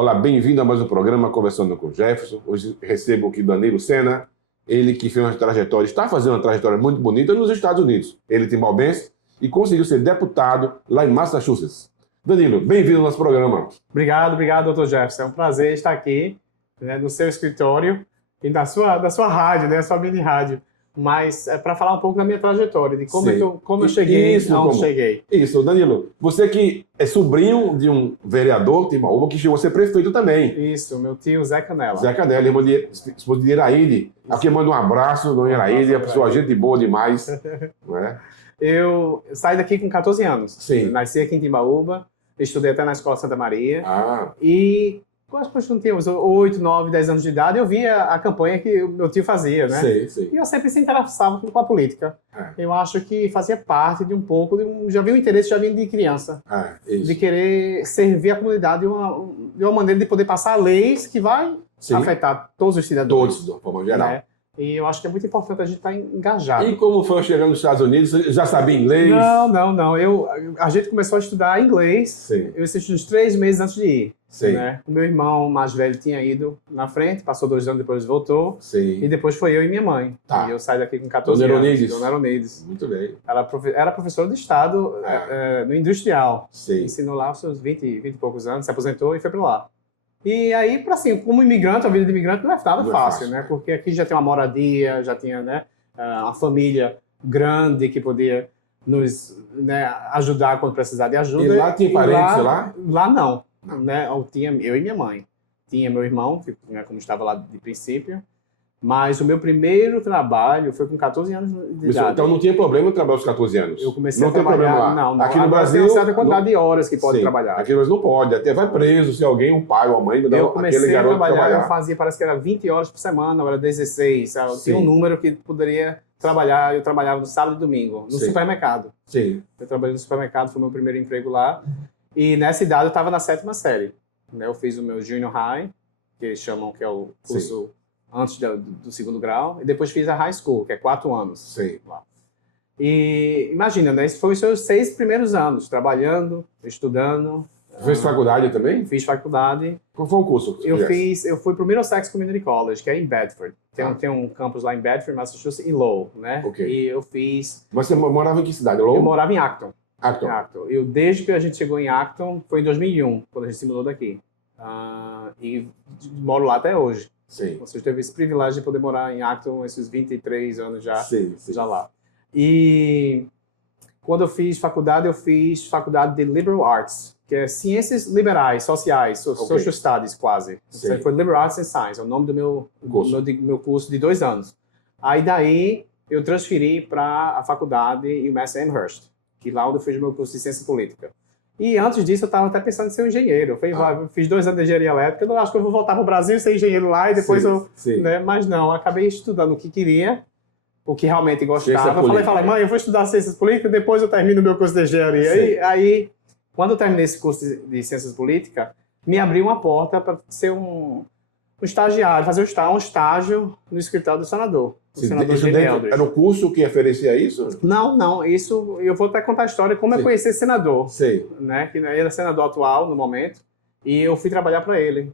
Olá, bem-vindo a mais um programa Conversando com Jefferson. Hoje recebo aqui Danilo Sena, ele que fez uma trajetória, está fazendo uma trajetória muito bonita nos Estados Unidos. Ele é timaubense e conseguiu ser deputado lá em Massachusetts. Danilo, bem-vindo ao nosso programa. Obrigado, doutor Jefferson. É um prazer estar aqui, né, no seu escritório e da sua rádio, né, a sua mini rádio. Mas é para falar um pouco da minha trajetória, de como eu cheguei onde cheguei. Isso, Danilo. Você que é sobrinho de um vereador de Timbaúba que chegou a ser prefeito também. Isso, meu tio Zé Canela. Zé Canela, irmão de esposa de Iraíde. Aqui manda um abraço, dona Iraíde, a pessoa gente boa demais. Né? Eu saí daqui com 14 anos. Sim. Nasci aqui em Timbaúba, estudei até na Escola Santa Maria. Ah. E acho que não tinha uns 8, 9, 10 anos de idade, eu via a campanha que o meu tio fazia, né? Sim. E eu sempre se interessava com a política. Eu acho que fazia parte de um pouco, já vi o interesse, já vinha de criança, de querer servir a comunidade de uma maneira de poder passar leis que vai afetar todos os cidadãos. Todos, de forma geral. Né? E eu acho que é muito importante a gente estar engajado. E como foi chegando nos Estados Unidos? Você já sabia inglês? Não. A gente começou a estudar inglês. Sim. Eu assisti uns 3 meses antes de ir. Sim. Né? O meu irmão mais velho tinha ido na frente, passou 2 anos, depois voltou. Sim. E depois foi eu e minha mãe. Tá. E eu saí daqui com 14 Dona anos. Eronides. Dona Eronides. Muito bem. Ela era professora de Estado no Industrial. Sim. Ensinou lá os seus 20 e poucos anos, se aposentou e foi para lá. E aí, assim, como imigrante, a vida de imigrante não é nada fácil, né? Porque aqui já tem uma moradia, já tinha, né, uma família grande que podia nos, né, ajudar quando precisar de ajuda. E lá tinha parentes lá? Lá não. Né? Eu e minha mãe. Tinha meu irmão, que, né, como estava lá de princípio. Mas o meu primeiro trabalho foi com 14 anos de idade. Então não tinha problema trabalhar aos 14 anos? Eu comecei a trabalhar. Não tem problema lá. Não. Aqui no Brasil, tem uma certa quantidade de horas que pode trabalhar. Aqui no Brasil não pode. Até vai preso se alguém, um pai ou a mãe, eu comecei a trabalhar, eu fazia, parece que era 20 horas por semana, ou era 16. Tinha um número que poderia trabalhar. Eu trabalhava no sábado e domingo, no supermercado. Sim. Eu trabalhei no supermercado, foi o meu primeiro emprego lá. E nessa idade eu estava na 7ª série. Né? Eu fiz o meu junior high, que eles chamam que é o curso antes do 2º grau, e depois fiz a high school, que é 4 anos. Sim. Lá. E imagina, né? Esses foram os seus 6 primeiros anos, trabalhando, estudando. Fez faculdade também? Fiz faculdade. Qual foi o curso? Eu fui para o Middlesex Community College, que é em Bedford. Tem um campus lá em Bedford, Massachusetts, e Lowell, né? Okay. E eu fiz... Mas você morava em que cidade? Lowell? Eu morava em Acton. Acton. Desde que a gente chegou em Acton, foi em 2001, quando a gente se mudou daqui. E moro lá até hoje. Sim. Você teve esse privilégio de poder morar em Acton esses 23 anos já, sim. já lá. E quando eu fiz faculdade de Liberal Arts, que é Ciências Liberais, Sociais, Social Studies quase. Foi Liberal Arts and Science, é o nome do meu curso de 2 anos. Aí daí eu transferi para a faculdade UMass Amherst, que lá onde eu fiz o meu curso de Ciência Política. E antes disso eu estava até pensando em ser um engenheiro. Eu fiz 2 anos de engenharia elétrica, eu acho que eu vou voltar para o Brasil e ser engenheiro lá e depois né? Mas não, acabei estudando o que queria, o que realmente gostava. Eu falei, mãe, eu vou estudar Ciências Políticas, depois eu termino o meu curso de engenharia. E aí, quando eu terminei esse curso de Ciências Políticas, me abriu uma porta para ser um estagiário, fazer um estágio no escritório do senador. Era o curso que oferecia isso? Não, isso eu vou até contar a história como eu conheci esse senador. Né, que ele era senador atual no momento, e eu fui trabalhar para ele.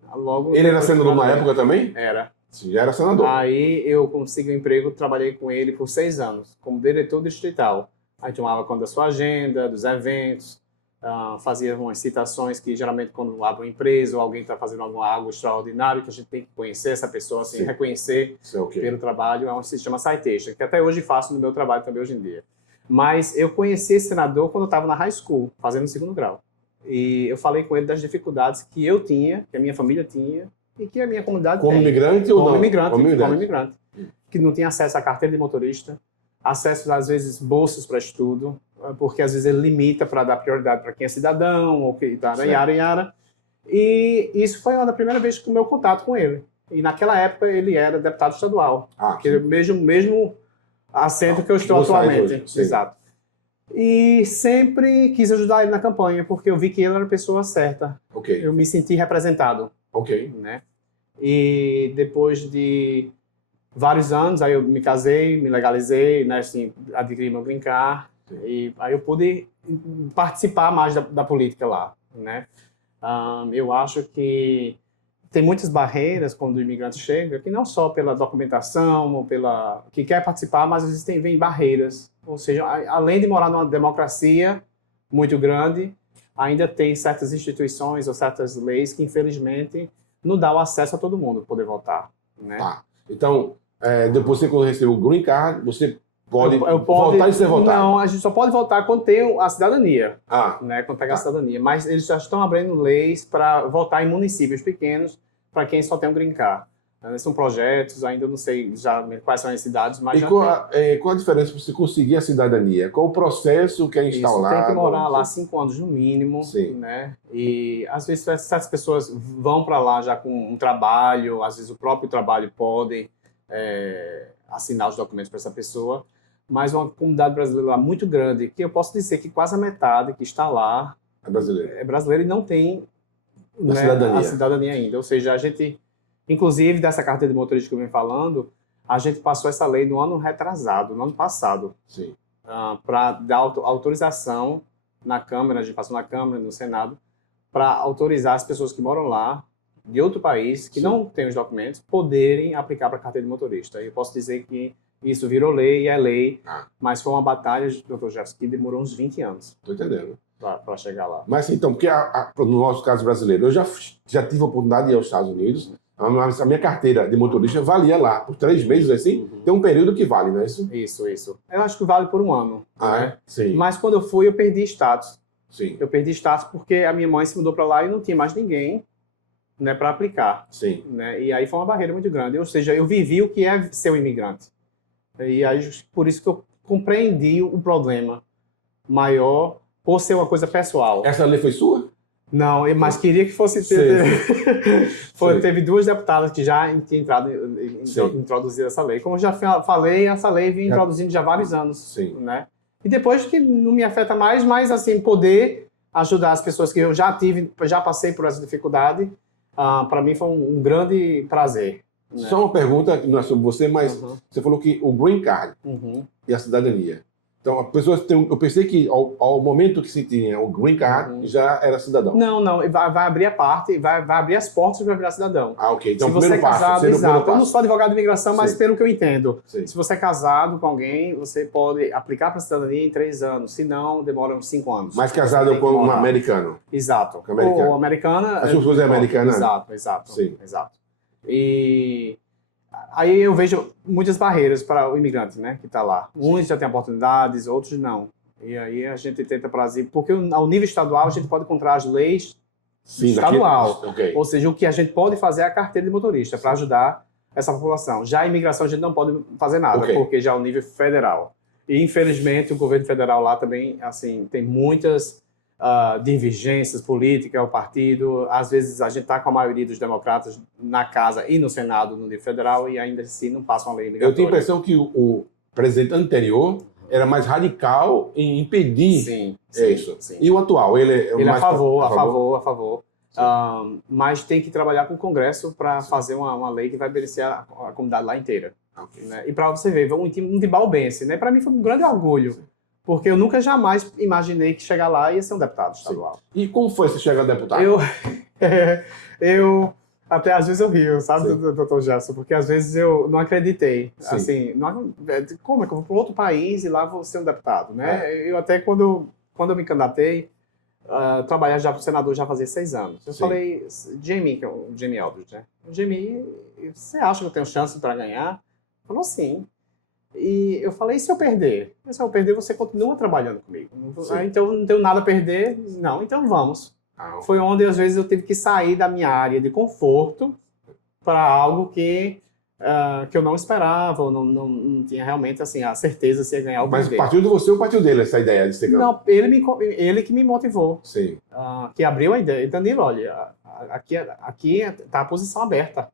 Ele era senador na época também? Era. Já era senador. Aí eu consegui um emprego, trabalhei com ele por 6 anos, como diretor distrital. Aí tomava conta da sua agenda, dos eventos, fazia umas citações que geralmente quando abre uma empresa ou alguém está fazendo algo extraordinário que a gente tem que conhecer essa pessoa, assim, reconhecer pelo trabalho, se chama citation, que até hoje faço no meu trabalho também hoje em dia. Mas eu conheci esse senador quando eu estava na high school, fazendo o 2º grau. E eu falei com ele das dificuldades que eu tinha, que a minha família tinha, e que a minha comunidade tem. Como imigrante ou não? Como imigrante. Que não tinha acesso à carteira de motorista, acesso, às vezes, bolsas para estudo, porque às vezes ele limita para dar prioridade para quem é cidadão, ou que está yara. E isso foi uma das primeiras vezes que o meu contato com ele. E naquela época ele era deputado estadual, que é o mesmo assento que eu estou atualmente. Exato. E sempre quis ajudar ele na campanha, porque eu vi que ele era a pessoa certa. Eu me senti representado. Né? E depois de vários anos, aí eu me casei, me legalizei, né, assim, adquiri meu green card, e aí eu pude participar mais da política lá, né? Eu acho que tem muitas barreiras quando o imigrante chega, que não só pela documentação ou pela que quer participar, mas às vezes vem barreiras. Ou seja, além de morar numa democracia muito grande, ainda tem certas instituições ou certas leis que, infelizmente, não dão acesso a todo mundo poder votar, né? Tá. Então, depois que você recebeu o Green Card, você pode votar e ser votado? Não, a gente só pode votar quando tem a cidadania, Ah, né? Quando pegar a cidadania. Mas eles já estão abrindo leis para votar em municípios pequenos para quem só tem um Green Card. São projetos, ainda não sei já quais são as cidades, mas já qual a diferença para você conseguir a cidadania? Qual o processo que é instaurado? Isso, tem que morar lá 5 anos no mínimo, Sim. né? E às vezes certas pessoas vão para lá já com um trabalho, às vezes o próprio trabalho pode assinar os documentos para essa pessoa, mas uma comunidade brasileira lá muito grande, que eu posso dizer que quase a metade que está lá é brasileira e não tem cidadania. A cidadania ainda. Ou seja, a gente, inclusive dessa carteira de motorista que eu venho falando, a gente passou essa lei no ano retrasado, no ano passado, para dar autorização na Câmara, a gente passou na Câmara, no Senado, para autorizar as pessoas que moram lá, de outro país, que não têm os documentos, poderem aplicar para a carteira de motorista. E eu posso dizer que isso virou lei, é lei, mas foi uma batalha, Dr. Jefferson, que demorou uns 20 anos. Estou entendendo. Para chegar lá. Mas então, porque no nosso caso brasileiro, eu já tive a oportunidade de ir aos Estados Unidos, a minha carteira de motorista valia lá por 3 meses, assim, tem um período que vale, não é isso? Isso. Eu acho que vale por 1 ano. Né? Sim. Mas quando eu fui, eu perdi status. Sim. Eu perdi status porque a minha mãe se mudou para lá e não tinha mais ninguém, né, para aplicar. Sim. Né? E aí foi uma barreira muito grande. Ou seja, eu vivi o que é ser um imigrante. E aí, por isso que eu compreendi o problema maior por ser uma coisa pessoal. Essa lei foi sua? Não, mas queria que fosse... Teve 2 deputadas que já tinham introduzido essa lei. Como eu já falei, essa lei vem introduzindo já há vários anos. Sim. Né? E depois que não me afeta mais, mas assim, poder ajudar as pessoas que eu já passei por essa dificuldade, para mim foi um grande prazer. Né? Só uma pergunta, não é sobre você, mas você falou que o Green Card e a cidadania. Então, as pessoas eu pensei que ao momento que se tinha o Green Card, já era cidadão. Não, vai abrir a parte, vai abrir as portas para virar cidadão. Ok. Então, se você é casado, exato. Eu não sou advogado de imigração, mas Sim. pelo que eu entendo, Sim. se você é casado com alguém, você pode aplicar para a cidadania em 3 anos. Se não, demora uns 5 anos. Mas casado com um americano. Exato. Americano. Ou americana. A sua esposa é americana? Exato. Sim. Exato. E aí eu vejo muitas barreiras para o imigrante, né, que está lá. Uns já têm oportunidades, outros não. E aí a gente tenta trazer, porque ao nível estadual a gente pode encontrar as leis estadual. Ou seja, o que a gente pode fazer é a carteira de motorista para ajudar essa população. Já a imigração a gente não pode fazer nada, porque já é o nível federal. E infelizmente o governo federal lá também, assim, tem muitas divergências políticas, o partido. Às vezes a gente está com a maioria dos democratas na casa e no Senado, no nível federal, e ainda assim não passa uma lei migratória. Eu tenho a impressão que o presidente anterior era mais radical em impedir isso. Sim. E o atual, ele é mais a favor. Mas tem que trabalhar com o Congresso para fazer uma lei que vai beneficiar a comunidade lá inteira. Né? E para você ver, um de balbense, né? Para mim foi um grande orgulho, porque eu nunca jamais imaginei que chegar lá ia ser um deputado estadual. E como foi você chegar a deputado? Eu até às vezes eu rio, sabe, Dr. Gerson, porque às vezes eu não acreditei. Assim, como é que eu vou para outro país e lá vou ser um deputado, né? Eu até quando eu me candidatei, trabalhar já para o senador já fazia 6 anos. Eu falei, Jamie, que é o Jamie Aldridge, né? Jamie, você acha que eu tenho chance para ganhar? Ele falou, sim. E eu falei, e se eu perder? Se eu perder, você continua trabalhando comigo. Então não tenho nada a perder? Não, então vamos. Foi onde, às vezes, eu tive que sair da minha área de conforto para algo que eu não esperava, ou não tinha realmente assim, a certeza se ia ganhar o Mas partiu de você ou partiu dele essa ideia de ser candidato? Não, ele que me motivou. Sim. Que abriu a ideia. Danilo, olha, aqui está a posição aberta.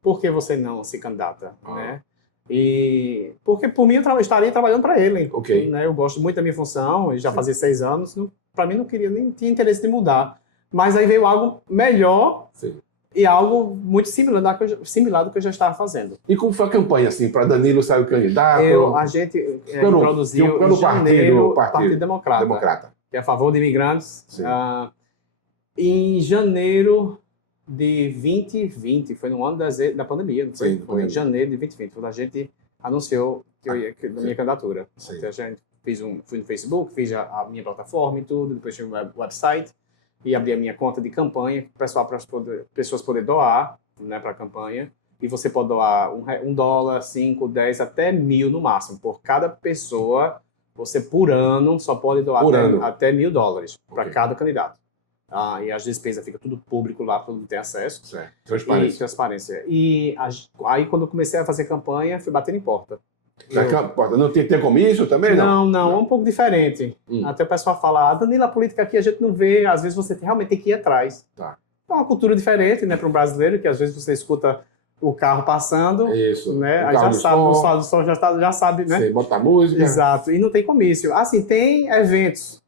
Por que você não se candidata? Né? E porque por mim eu estaria trabalhando para ele. Né? Eu gosto muito da minha função, já fazia 6 anos. Para mim não queria, nem tinha interesse de mudar. Mas aí veio algo melhor e algo muito similar do que eu já estava fazendo. E como foi a campanha, assim, para Danilo sair o candidato? A gente introduziu em janeiro o Partido Democrata, que é a favor de imigrantes. Em janeiro de 2020, foi no ano da pandemia, não foi? Sim, Foi em janeiro de 2020, quando a gente anunciou que eu ia, da minha candidatura. Sim. Então, a gente fui no Facebook, fiz a minha plataforma e tudo, depois tinha um website e abri a minha conta de campanha, para as pessoas poderem doar, né, para a campanha. E você pode doar $1, 5, 10, até 1.000 no máximo. Por cada pessoa, você por ano só pode doar até $1.000 para cada candidato. E as despesas ficam tudo público lá, todo mundo tem acesso. Certo. Transparência. E aí, quando eu comecei a fazer campanha, fui batendo em porta. Não tem comício também, não? Não, é um pouco diferente. Até o pessoal fala, Danilo, a política aqui a gente não vê, às vezes você realmente tem que ir atrás. Tá. É uma cultura diferente, né, para um brasileiro, que às vezes você escuta o carro passando, Isso. Né, aí já sabe, o som do som já sabe, né? Você bota a música. Exato, e não tem comício. Assim, tem eventos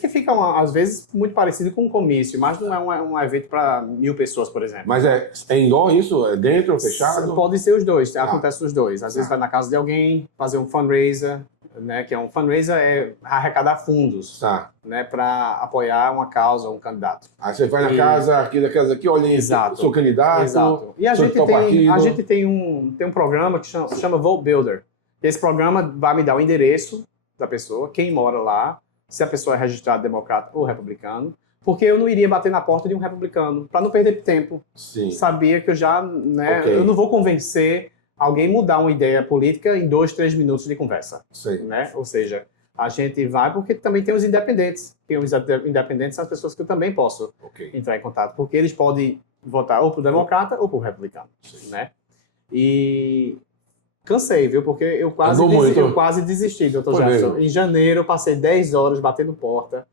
que ficam, às vezes, muito parecidos com um comício, mas não é um evento para 1.000 pessoas, por exemplo. Mas é indoor isso? É dentro ou fechado? Pode ser os dois, acontece os dois. Às vezes vai na casa de alguém fazer um fundraiser, né, que é um fundraiser, é arrecadar fundos, né, para apoiar uma causa, um candidato. Aí você vai na casa aqui, olha, sou candidato. Exato. E a gente tem um programa que chama Vote Builder. Esse programa vai me dar o endereço da pessoa, quem mora lá, se a pessoa é registrada democrata ou republicano, porque eu não iria bater na porta de um republicano, para não perder tempo. Sim. Sabia que eu já, né, eu não vou convencer alguém mudar uma ideia política em 2, 3 minutos de conversa. Sim. Né? Ou seja, a gente vai porque também tem os independentes. Tem os independentes são as pessoas que eu também posso entrar em contato, porque eles podem votar ou para o democrata ou para o republicano. Né? E cansei, viu? Porque eu quase desisti, Dr. Jefferson. Em janeiro eu passei 10 horas batendo porta.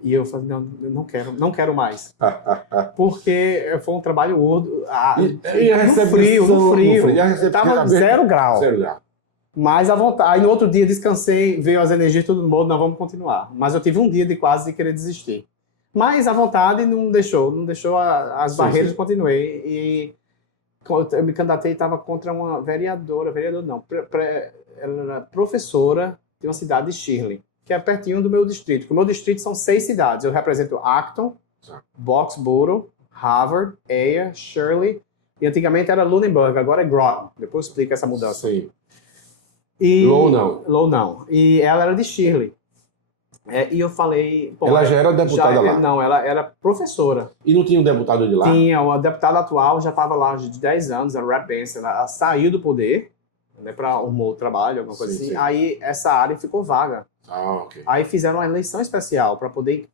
E eu falei, não, eu não quero mais. Porque foi um trabalho árduo. No frio. Estava 0 grau. 0 grau. Mas à vontade. Aí no outro dia descansei, veio as energias todo mundo, nós vamos continuar. Mas eu tive um dia de quase querer desistir. Mas a vontade não deixou as barreiras, continuei. E eu me candidatei e estava contra uma vereadora não, ela era professora de uma cidade de Shirley, que é pertinho do meu distrito. O meu distrito são 6 cidades. Eu represento Acton, Boxborough, Harvard, Ayer, Shirley, e antigamente era Lunenburg, agora é Groton. Depois eu explico essa mudança. Sim. Low não. E ela era de Shirley. E eu falei... Bom, ela já era deputada lá? Não, ela era professora. E não tinha um deputado de lá? Tinha, o deputado atual já estava lá de 10 anos, a Rep Benson. Ela saiu do poder, né, para um outro trabalho, alguma coisa assim. Aí essa área ficou vaga. Aí fizeram uma eleição especial para poder...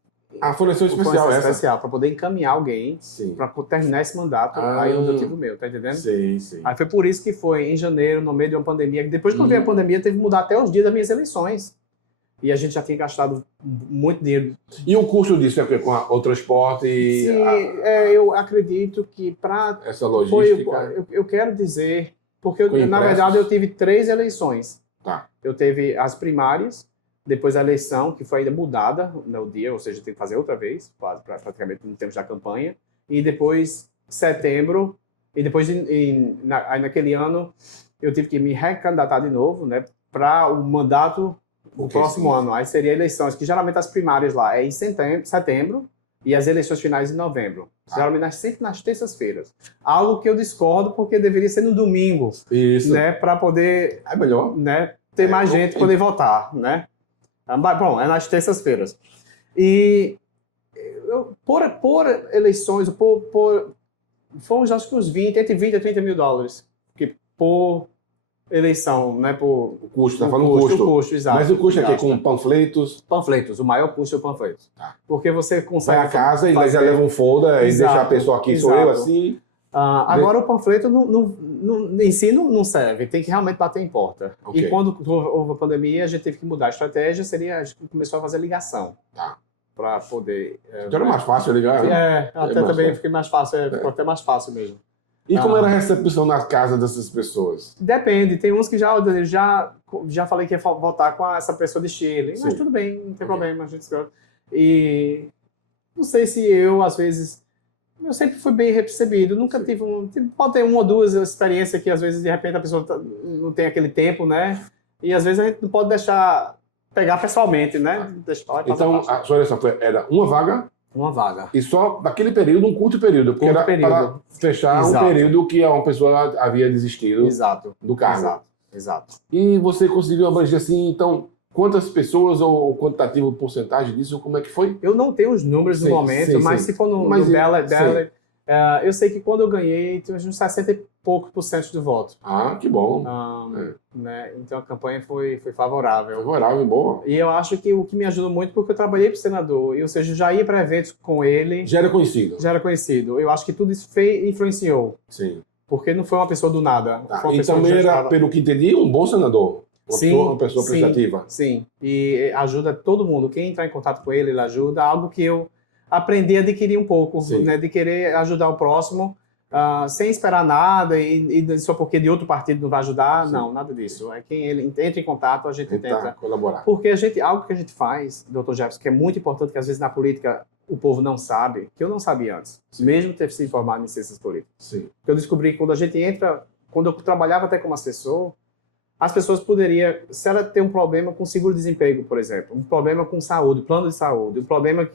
foi eleição especial para poder encaminhar alguém para terminar esse mandato. Aí eu tive o meu, tá entendendo? Sim. Aí foi por isso que foi em janeiro, no meio de uma pandemia. Depois que veio a pandemia, teve que mudar até os dias das minhas eleições. E a gente já tinha gastado muito dinheiro. E o custo disso é com o transporte? Sim, eu acredito que para... Essa logística? Eu quero dizer... Porque, na verdade, eu tive 3 eleições. Eu teve as primárias, depois a eleição, que foi ainda mudada no dia, ou seja, tem que fazer outra vez, praticamente no tempo da campanha. E depois, setembro, e depois, aí naquele ano, eu tive que me recandidatar de novo, né, para o mandato do próximo ano. Aí seria eleições, que geralmente as primárias lá é em setembro, e as eleições finais em novembro. Geralmente sempre nas terças-feiras. Algo que eu discordo, porque deveria ser no domingo. Isso. Né, para poder... É melhor. Né, ter mais gente poder votar, né? Bom, é nas terças-feiras. E por eleições, fomos acho que entre 20 a 30 mil dólares por eleição, né? Por o custo, tá falando custo. O custo, exato. Mas o custo é com panfletos? Panfletos, o maior custo é o panfleto. Porque você consegue... Vai a casa e já leva um folder e deixa a pessoa aqui, sou eu assim... Agora o panfleto em si não serve, tem que realmente bater em porta. E quando houve a pandemia, a gente teve que mudar a estratégia, a gente começou a fazer ligação. Para poder... Então era mais fácil ligar, né? Até também fiquei mais fácil, ficou até mais fácil mesmo. E como era a recepção na casa dessas pessoas? Depende, tem uns que já falei que ia votar com essa pessoa de Chile, mas tudo bem, não tem problema, a gente escolhe. E não sei se às vezes... Eu sempre fui bem recebido, nunca tive pode ter 1 ou 2 experiências que às vezes de repente a pessoa não tem aquele tempo, né? E às vezes a gente não pode deixar pegar pessoalmente, né? Então a sua eleição era uma vaga? Uma vaga. E só naquele período, um curto período, porque Curto era período. para fechar Exato. um período que uma pessoa havia desistido Exato. do cargo. Exato. Exato. E você conseguiu abranger assim, então, quantas pessoas ou quantitativo porcentagem disso, como é que foi? Eu não tenho os números no Sim, momento, sim, mas sim. se for no Mas, Ballot, sim. eu sei que quando eu ganhei, tinha uns 60 e poucos por cento do voto. Ah, que bom. Né? Então a campanha foi favorável. Favorável, boa. E eu acho que o que me ajudou muito, porque eu trabalhei para o senador, ou seja, eu já ia para eventos com ele, Já era conhecido. já era conhecido. Eu acho que tudo isso influenciou, Sim. porque não foi uma pessoa do nada. Tá. Foi uma E pessoa que também já era, estava... pelo que entendi, um bom senador. Uma pessoa sim, prestativa. sim. E ajuda todo mundo. Quem entrar em contato com ele, ele ajuda. Algo que eu aprendi a adquirir um pouco, Sim. né? De querer ajudar o próximo, sem esperar nada e só porque de outro partido não vai ajudar. Sim. Não, nada disso. É quem ele entra em contato, a gente tenta colaborar. Porque algo que a gente faz, Dr. Jefferson, que é muito importante, que às vezes na política o povo não sabe, que eu não sabia antes, mesmo ter se informado em ciências políticas. Sim. Eu descobri que quando a gente entra, quando eu trabalhava até como assessor, as pessoas poderiam, se ela tem um problema com seguro-desemprego, por exemplo, um problema com saúde, plano de saúde, um problema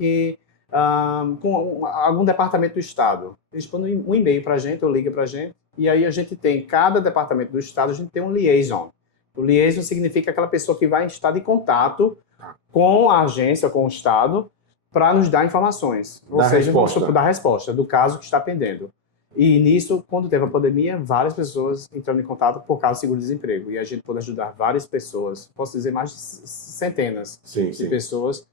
com algum departamento do Estado, eles mandam um e-mail para a gente, ou liga para a gente, e aí a gente tem, cada departamento do Estado, a gente tem um liaison. O liaison significa aquela pessoa que vai estar em contato com a agência, com o Estado, para nos dar informações. Ou seja, dar resposta do caso que está pendendo. E nisso, quando teve a pandemia, várias pessoas entrando em contato por causa do seguro-desemprego. E a gente pôde ajudar várias pessoas, posso dizer mais de centenas de pessoas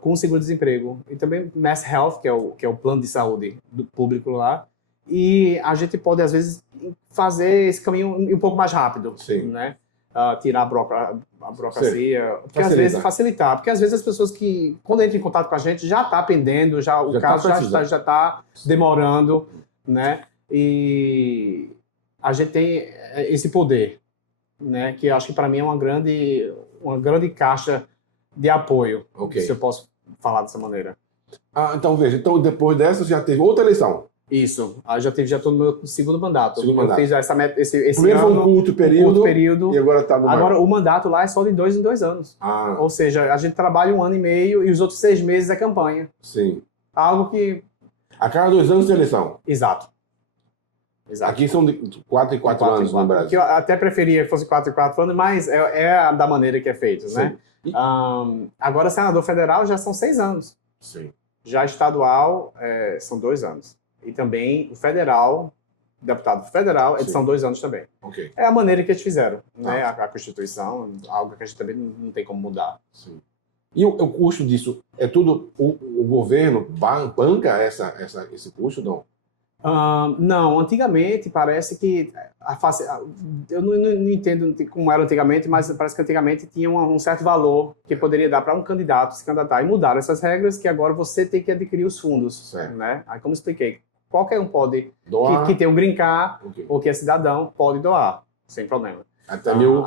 com seguro-desemprego. E também Mass Health, que é o plano de saúde do público lá. E a gente pode, às vezes, fazer esse caminho um pouco mais rápido, né? Tirar a burocracia, porque às vezes facilitar, porque às vezes as pessoas que, quando entram em contato com a gente, já está pendendo, o caso já está demorando, né? E a gente tem esse poder, né? Que eu acho que para mim é uma grande caixa de apoio, se eu posso falar dessa maneira. Então veja, depois dessa já teve outra eleição. Isso, já estou no meu segundo mandato. Eu fiz esse primeiro ano, foi um curto período, e agora está no Agora o mandato lá é só de 2 em 2 anos. Ou seja, a gente trabalha 1 ano e meio e os outros 6 meses é campanha. Sim. Algo que... A cada 2 anos de eleição. Exato. Aqui são de 4 em 4 anos no Brasil. Que eu até preferia que fosse 4 em 4 anos, mas é da maneira que é feito, né? Agora, senador federal já são 6 anos. Sim. Já estadual são 2 anos. E também o federal, deputado federal, são 2 anos também. Okay. É a maneira que eles fizeram, né? A Constituição, algo que a gente também não tem como mudar. Sim. E o custo disso é tudo, o governo banca esse custo, não? Não, antigamente parece que eu não entendo como era antigamente, mas parece que antigamente tinha um certo valor que poderia dar para um candidato se candidatar, e mudaram essas regras que agora você tem que adquirir os fundos, né? Aí, como eu expliquei, qualquer um pode doar, que tem um green card ou que é cidadão pode doar, sem problema. Até mil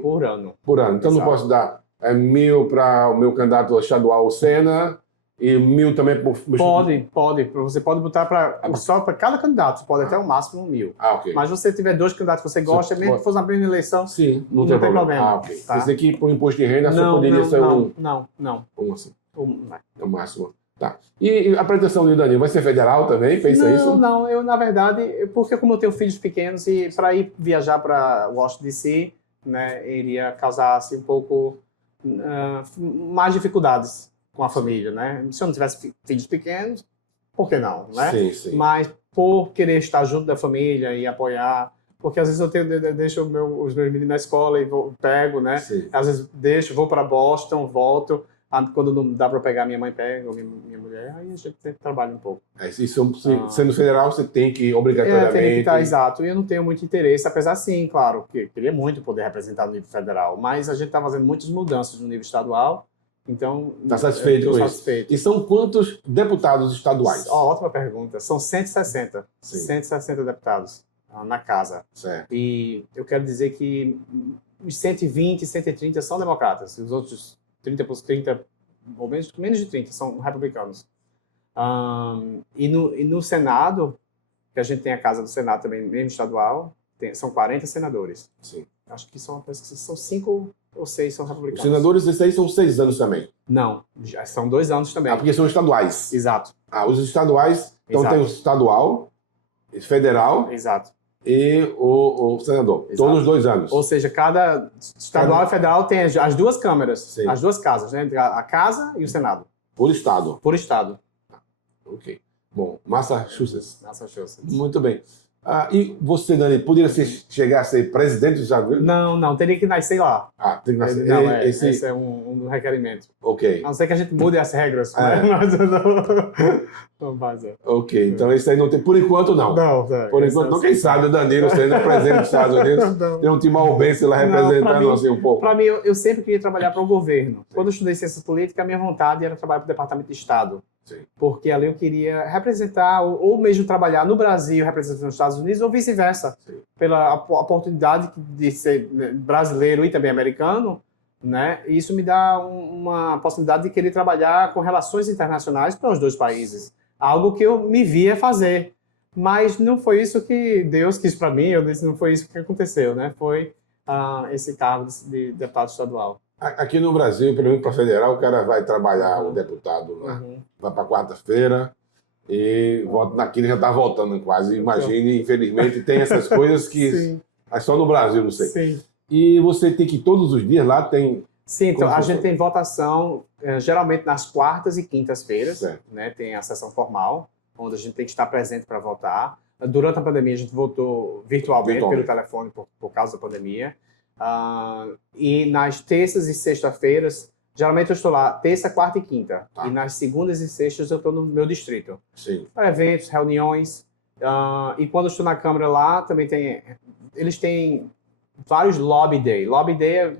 por ano. Então não posso dar 1.000 para o meu candidato estadual Sena e 1.000 também por... Pode. Você pode botar só para cada candidato, você pode até o máximo 1.000. Okay. Mas se você tiver 2 candidatos que você gosta, mesmo que fosse na primeira eleição, sim, não tem problema. Okay. Tá? Esse aqui, por imposto de renda, só poderia ser Não. Como assim? O máximo. Tá. E a pretensão do Danilo vai ser federal também? Pensa isso? Não. Eu, na verdade, porque como eu tenho filhos pequenos e para ir viajar para Washington, D.C., né, iria causar assim, um pouco mais dificuldades com a família, né? Se eu não tivesse filhos pequenos, por que não, né? Sim. Mas por querer estar junto da família e apoiar, porque às vezes eu deixo os meus meninos na escola e pego, né? Sim. Às vezes vou para Boston, volto. Quando não dá para pegar, minha mãe pega, ou minha mulher, aí a gente sempre trabalha um pouco. Sendo federal, você tem que obrigatoriamente... Tem que estar, exato. E eu não tenho muito interesse, apesar sim, claro, que queria muito poder representar no nível federal, mas a gente está fazendo muitas mudanças no nível estadual, então... Está satisfeito com isso? E são quantos deputados estaduais? Ótima pergunta. São 160. Sim. 160 deputados na casa. Certo. E eu quero dizer que os 120, 130 são democratas, os outros 30 ou menos de 30 são republicanos. E no Senado, que a gente tem a casa do Senado também, mesmo estadual, são 40 senadores. Sim. Acho que são 5 ou 6 são Os republicanos. senadores, esses aí são 6 anos também. Não, já são 2 anos também. Ah, porque são estaduais. Exato. Ah, os estaduais, então Exato. tem o estadual, federal Exato. e o senador. Exato. Todos os 2 anos. Ou seja, cada estadual e federal tem as duas câmaras, Sim. as duas casas, né? A Casa e o Senado, Por estado. por estado. Ok. Bom, Massachusetts. Massachusetts. Muito bem. Ah, e você, Dani, poderia chegar a ser presidente dos Estados Unidos? Não, teria que nascer lá. Ah, tem que nascer. Não, esse... é um requerimento. Ok. A não ser que a gente mude as regras, É. mas não fazer. Ok, então esse aí não tem. Por enquanto, não. Não, Por enquanto, não. Quem sabe o Danilo sendo presidente dos Estados Unidos, tem um Tim Albense lá representando assim um pouco. Para mim, eu sempre queria trabalhar para o governo. Quando eu estudei ciências políticas, a minha vontade era trabalhar para o Departamento de Estado. Sim. Porque ali eu queria representar, ou mesmo trabalhar no Brasil, representando os Estados Unidos, ou vice-versa. Pela oportunidade de ser brasileiro e também americano, né? E isso me dá uma possibilidade de querer trabalhar com relações internacionais para os dois países. Algo que eu me via fazer. Mas não foi isso que Deus quis para mim, eu disse, não foi isso que aconteceu, né? Foi esse cargo de deputado estadual. Aqui no Brasil, pelo menos para federal, o cara vai trabalhar, o deputado, vai para quarta-feira e volta naquilo já está voltando quase. Imagine, infelizmente, tem essas coisas que Sim. é só no Brasil, não sei. Sim. E você tem que ir todos os dias lá, tem... Sim, então Como a gente tem votação geralmente nas quartas e quintas-feiras, Certo. né? Tem a sessão formal, onde a gente tem que estar presente para votar. Durante a pandemia, a gente votou virtualmente. Pelo telefone por causa da pandemia. E nas terças e sexta-feiras, geralmente eu estou lá terça, quarta e quinta. Tá. E nas segundas e sextas eu estou no meu distrito. Sim. Para eventos, reuniões. E quando eu estou na Câmara lá, também eles têm vários lobby day. Lobby day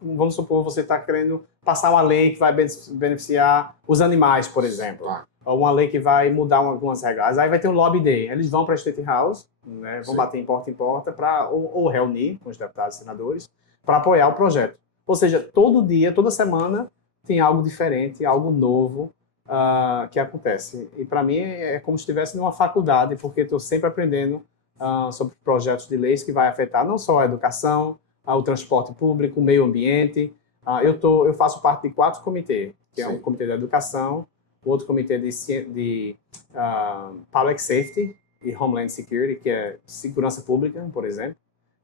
vamos supor, você está querendo passar uma lei que vai beneficiar os animais, por exemplo. Ou uma lei que vai mudar algumas regras. Aí vai ter um lobby day. Eles vão para a State House, né, vão bater em porta para ou reunir com os deputados e senadores para apoiar o projeto. Ou seja, todo dia, toda semana, tem algo diferente, algo novo que acontece. E para mim é como se estivesse numa faculdade, porque estou sempre aprendendo sobre projetos de leis que vai afetar não só a educação, o transporte público, o meio ambiente. Eu faço parte de 4 comitês, que é um comitê de educação, o outro comitê de Public Safety e Homeland Security, que é segurança pública, por exemplo.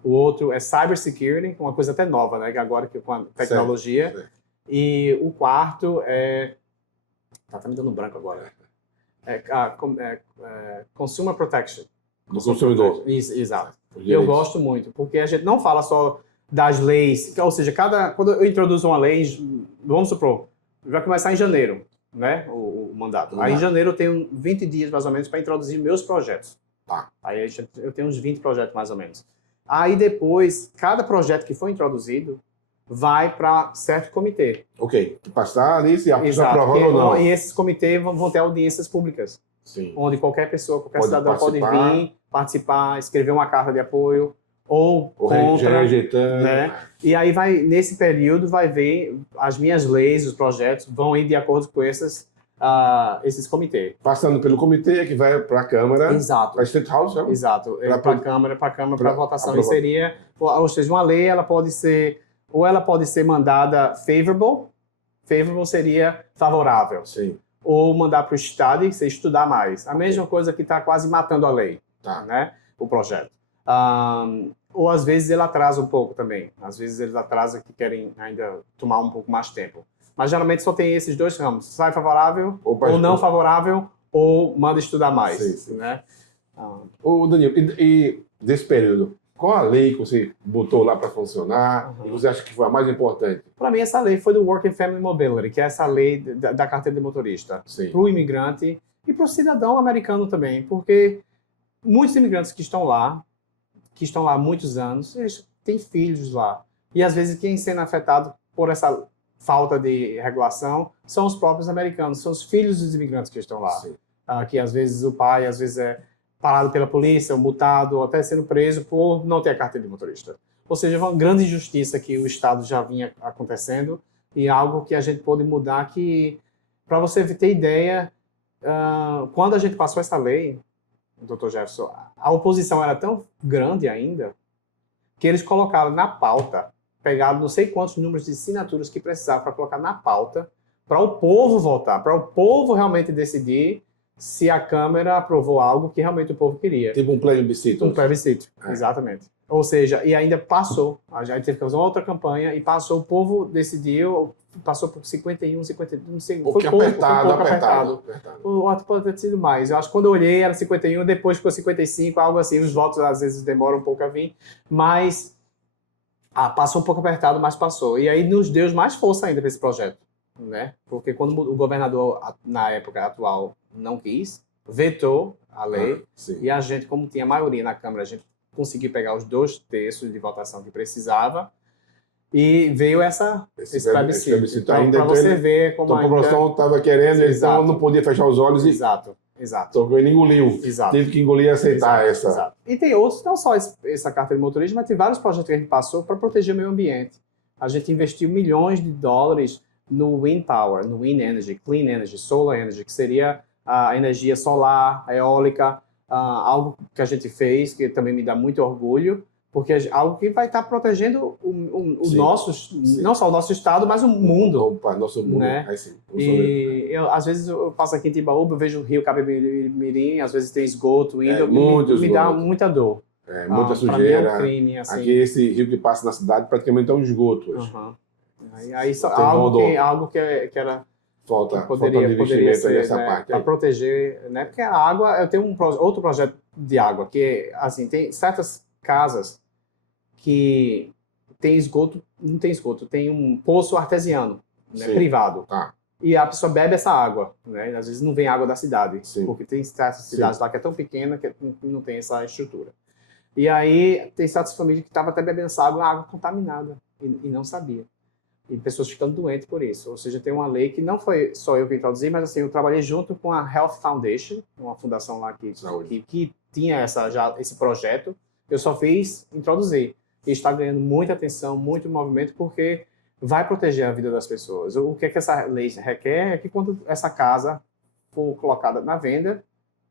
O outro é Cyber Security, uma coisa até nova, né? Que agora com a tecnologia. Certo. E o quarto é... Tá me dando branco agora. Consumer Protection. Do consumidor. Isso, exato. Eu gosto muito, porque a gente não fala só das leis, ou seja, quando eu introduzo uma lei, vamos supor, vai começar em janeiro, né, o mandato. Aí em janeiro eu tenho 20 dias mais ou menos para introduzir meus projetos. Aí eu tenho uns 20 projetos mais ou menos. Aí depois, cada projeto que for introduzido vai para certo comitê. Ok, passar ali se aprovando ou não. E esses comitês vão ter audiências públicas. Sim. Onde qualquer pessoa, qualquer cidadão pode vir, participar, escrever uma carta de apoio ou contra, né? E aí nesse período vai ver as minhas leis, os projetos vão ir de acordo com esses comitês. Passando pelo comitê que vai para a Câmara. Exato. Para a State House, não? Exato. Para a Câmara, para votação. E seria, ou seja, uma lei ela pode ser mandada favorable. Favorable seria favorável. Sim. Ou mandar para o Estado e você estudar mais. A mesma coisa que está quase matando a lei, né? O projeto. Ou às vezes ele atrasa um pouco também. Às vezes eles atrasam que querem ainda tomar um pouco mais tempo. Mas geralmente só tem esses dois ramos. Sai favorável, ou não favorável, ou manda estudar mais. Sim. Né? Ô, Danilo, e desse período, qual a lei que você botou lá para funcionar e você acha que foi a mais importante? Para mim, essa lei foi do Work and Family Mobility, que é essa lei da carteira de motorista. Para o imigrante e para o cidadão americano também, porque muitos imigrantes que estão lá há muitos anos, eles têm filhos lá. E às vezes quem sendo afetado por essa falta de regulação são os próprios americanos, são os filhos dos imigrantes que estão lá. Que às vezes o pai é parado pela polícia, ou multado, ou até sendo preso por não ter a carteira de motorista. Ou seja, uma grande injustiça que o Estado já vinha acontecendo e algo que a gente pode mudar que, para você ter ideia, quando a gente passou essa lei, Dr. Jefferson, a oposição era tão grande ainda que eles colocaram na pauta, pegaram não sei quantos números de assinaturas que precisavam para colocar na pauta, para o povo votar, para o povo realmente decidir se a Câmara aprovou algo que realmente o povo queria. Tipo um plebiscito. Um plebiscito, exatamente. Ou seja, e ainda passou. A gente teve que fazer uma outra campanha e passou, o povo decidiu, passou por 51, 52, não sei, foi pouco apertado. O voto pode ter sido mais. Eu acho que quando eu olhei era 51, depois ficou 55, algo assim. Os votos às vezes demoram um pouco a vir, mas passou um pouco apertado, mas passou. E aí nos deu mais força ainda para esse projeto, né? Porque quando o governador, na época atual, não quis, vetou a lei, e a gente, como tinha maioria na Câmara, a gente conseguiu pegar os 2/3 de votação que precisava, e veio esse plebiscito. Então, para você ver como a população estava querendo, então não podia fechar os olhos Exato. Então ele engoliu. Exato. Teve que engolir e aceitar essa. Exato. E tem outros, não só essa carta de motorista, mas tem vários projetos que a gente passou para proteger o meio ambiente. A gente investiu milhões de dólares no wind power, no wind energy, clean energy, solar energy, que seria a energia solar, a eólica, algo que a gente fez, que também me dá muito orgulho, porque é algo que vai estar protegendo o nosso, não só o nosso estado, mas o mundo. Opa, nosso mundo. Né? E às vezes eu passo aqui em Timbaúba, eu vejo o rio Cabimirim, às vezes tem esgoto indo, me dá muita dor. Muita sujeira. Pra mim é um crime, assim. Aqui esse rio que passa na cidade praticamente é um esgoto hoje. Aí algo que era... poderia ser, nessa parte para proteger, né? Porque a água, eu tenho outro projeto de água, que assim, tem certas casas que tem esgoto, não tem esgoto, tem um poço artesiano, né, privado. E a pessoa bebe essa água, né? Às vezes não vem água da cidade, porque tem certas cidades lá que é tão pequena que não tem essa estrutura. E aí tem certas famílias que estavam até bebendo essa água contaminada e não sabia. E pessoas ficando doentes por isso. Ou seja, tem uma lei que não foi só eu que introduzi, mas assim, eu trabalhei junto com a Health Foundation, uma fundação lá que tinha esse projeto. Eu só fiz introduzir. E está ganhando muita atenção, muito movimento, porque vai proteger a vida das pessoas. O que essa lei requer é que quando essa casa for colocada na venda,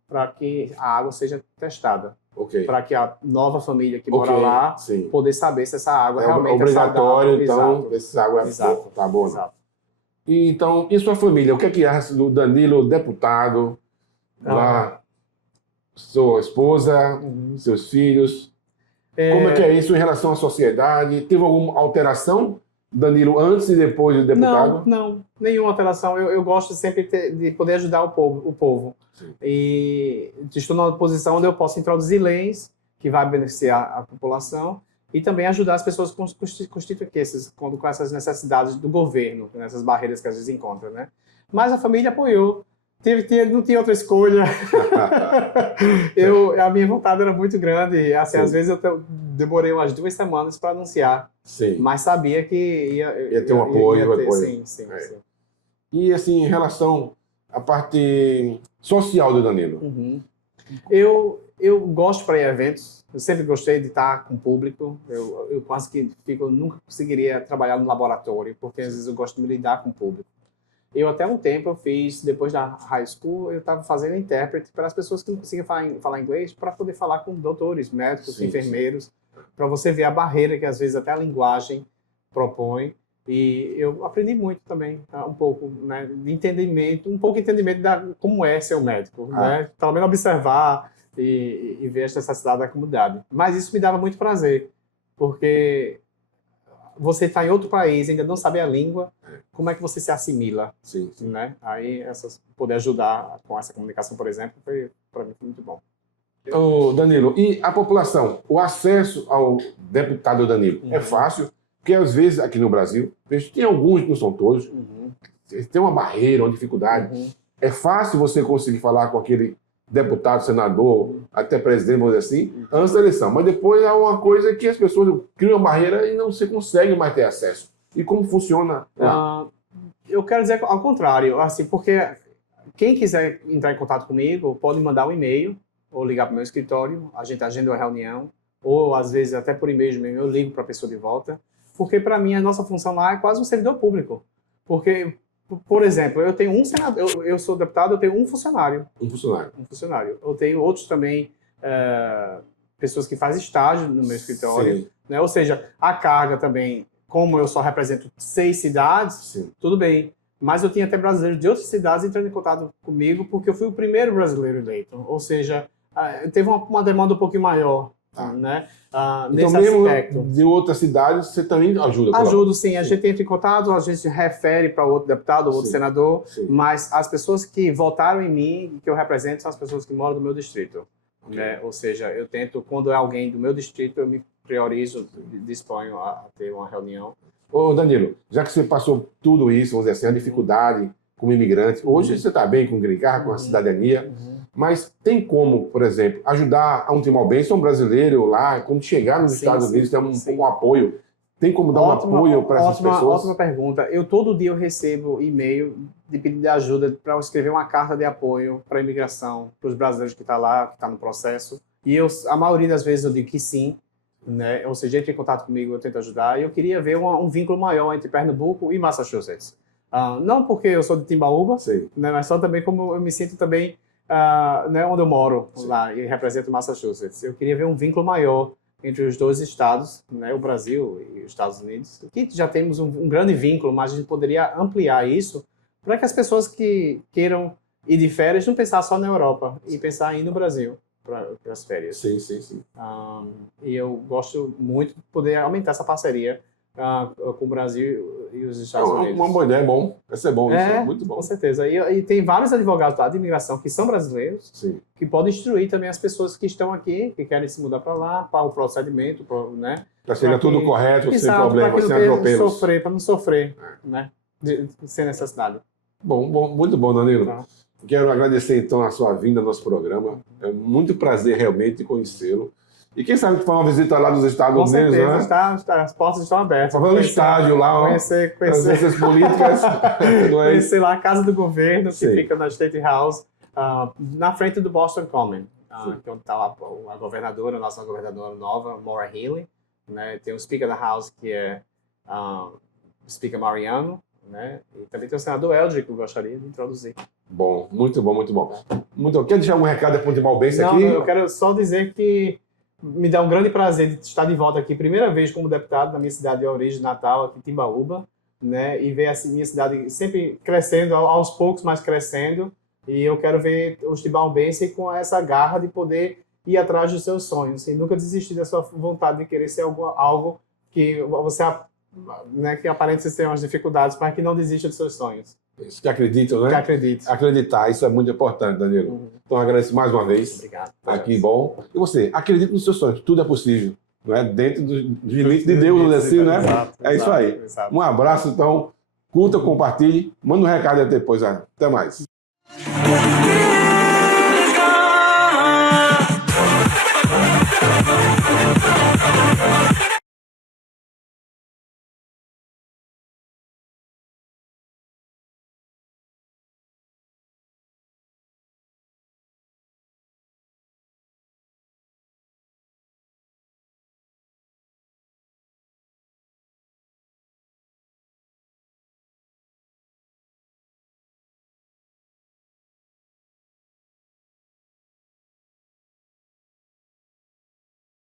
para que a água seja testada. Para que a nova família que mora lá poder saber se essa água realmente obrigatório, é então, essa água tá boa. Exato. E, então, e sua família? O que acha do Danilo, deputado, lá, sua esposa, seus filhos? Como é que é isso em relação à sociedade? Teve alguma alteração, Danilo, antes e depois de deputado? Não, nenhuma alteração. Eu gosto sempre de poder ajudar o povo. E estou numa posição onde eu posso introduzir leis que vai beneficiar a população e também ajudar as pessoas constituintes com essas necessidades do governo, nessas barreiras que às vezes encontram, né? Mas a família apoiou. Não tinha outra escolha. A minha vontade era muito grande. Assim, às vezes eu demorei umas 2 semanas para anunciar. Mas sabia que ia ter um apoio. Sim. E assim, em relação à parte social do Danilo? Eu gosto para ir a eventos. Eu sempre gostei de estar com o público. Eu quase que nunca conseguiria trabalhar no laboratório, porque às vezes eu gosto de me lidar com o público. Até um tempo, depois da high school, eu estava fazendo intérprete para as pessoas que não conseguiam falar inglês, para poder falar com doutores, médicos, enfermeiros, para você ver a barreira que às vezes até a linguagem propõe. E eu aprendi muito também, um pouco, né, de entendimento, de como é ser um médico, né? Pelo menos observar e ver as necessidades da comunidade. Mas isso me dava muito prazer, porque você está em outro país, ainda não sabe a língua, como é que você se assimila? Né? Aí, poder ajudar com essa comunicação, por exemplo, para mim foi muito bom. Danilo, e a população, o acesso ao deputado Danilo, é fácil? Porque às vezes aqui no Brasil, tem alguns, não são todos, tem uma barreira, uma dificuldade. É fácil você conseguir falar com aquele deputado, senador, até presidente, vamos dizer assim, antes da eleição. Mas depois há uma coisa que as pessoas criam uma barreira e não se conseguem mais ter acesso. E como funciona lá? Eu quero dizer ao contrário, assim, porque quem quiser entrar em contato comigo pode mandar um e-mail ou ligar para o meu escritório, a gente agenda uma reunião, ou às vezes até por e-mail mesmo eu ligo para a pessoa de volta, porque para mim a nossa função lá é quase um servidor público. Porque, por exemplo, eu tenho um senador, eu sou deputado, eu tenho um funcionário. Um funcionário. Eu tenho outros também pessoas que fazem estágio no meu escritório, né? Ou seja, a carga também, como eu só represento 6 cidades, tudo bem. Mas eu tinha até brasileiros de outras cidades entrando em contato comigo porque eu fui o primeiro brasileiro eleito. Ou seja, teve uma demanda um pouquinho maior, né? Então, mesmo aspecto. De outras cidades, você também ajuda? Ajudo, sim. A gente entra em contato, a gente refere para outro deputado, outro senador, mas as pessoas que votaram em mim, que eu represento, são as pessoas que moram no meu distrito. Né? Ou seja, eu tento, quando é alguém do meu distrito, eu me priorizo, disponho a ter uma reunião. Ô, Danilo, já que você passou tudo isso, vamos dizer assim, a dificuldade como imigrante, hoje você está bem com o green card, com a cidadania, mas tem como, por exemplo, ajudar a um timor-bense, um brasileiro lá, quando chegar nos Estados Unidos, ter um apoio? Tem como dar um apoio para essas pessoas? Ótima pergunta. Todo dia eu recebo e-mail de pedido de ajuda para eu escrever uma carta de apoio para a imigração, para os brasileiros que estão lá, que estão no processo. E a maioria das vezes eu digo que sim, né? Ou seja, entre em contato comigo, eu tento ajudar. E eu queria ver um vínculo maior entre Pernambuco e Massachusetts. Não porque eu sou de Timbaúba, né? Mas só também como eu me sinto também né, onde eu moro lá e represento Massachusetts. Eu queria ver um vínculo maior entre os dois estados, né, o Brasil e os Estados Unidos. Aqui já temos um grande vínculo, mas a gente poderia ampliar isso para que as pessoas que queiram ir de férias não pensar só na Europa e pensar em ir no Brasil para as férias. Sim. E eu gosto muito de poder aumentar essa parceria com o Brasil e os Estados Unidos. Uma boa ideia, é bom. Vai ser bom, isso é muito bom. Com certeza. E tem vários advogados lá de imigração que são brasileiros, que podem instruir também as pessoas que estão aqui, que querem se mudar para lá, para o procedimento, né? Para chegar tudo correto, sem problema, sem atropelos. Para não sofrer, né? Sem necessidade. Bom, muito bom, Danilo. Quero agradecer, então, a sua vinda ao nosso programa. É muito prazer, realmente, conhecê-lo. E quem sabe fazer uma visita lá dos Estados Unidos, né? Com certeza, as portas estão abertas. Fazer um estágio lá, conhecer as políticas. Conhecer lá a Casa do Governo, que fica na State House, na frente do Boston Common. Então está lá a governadora, a nossa governadora nova, Maura Healey. Né? Tem o Speaker da House, que é o Speaker Mariano. Né? E também tem o senador Eldrick, que eu gostaria de introduzir. Bom, muito bom. Quer deixar algum recado para o timor-bense aqui? Não, eu quero só dizer que me dá um grande prazer de estar de volta aqui, primeira vez como deputado na minha cidade de origem natal, aqui em Timbaúba, né? E ver a minha cidade sempre crescendo, aos poucos, mas crescendo. E eu quero ver os timbaúbenses com essa garra de poder ir atrás dos seus sonhos e nunca desistir da sua vontade de querer ser algo que você, né, que aparente ser umas dificuldades, mas que não desista dos seus sonhos. Isso, que acreditam, né? Que acreditam. Acreditar, isso é muito importante, Danilo. Então, agradeço mais uma vez. Obrigado. Aqui, bom. E você, acredite nos seus sonhos, tudo é possível. Não é? Dentro dos limites de Deus, assim, né? É isso aí. Um abraço, então. Curta, compartilhe. Manda um recado depois. Até mais.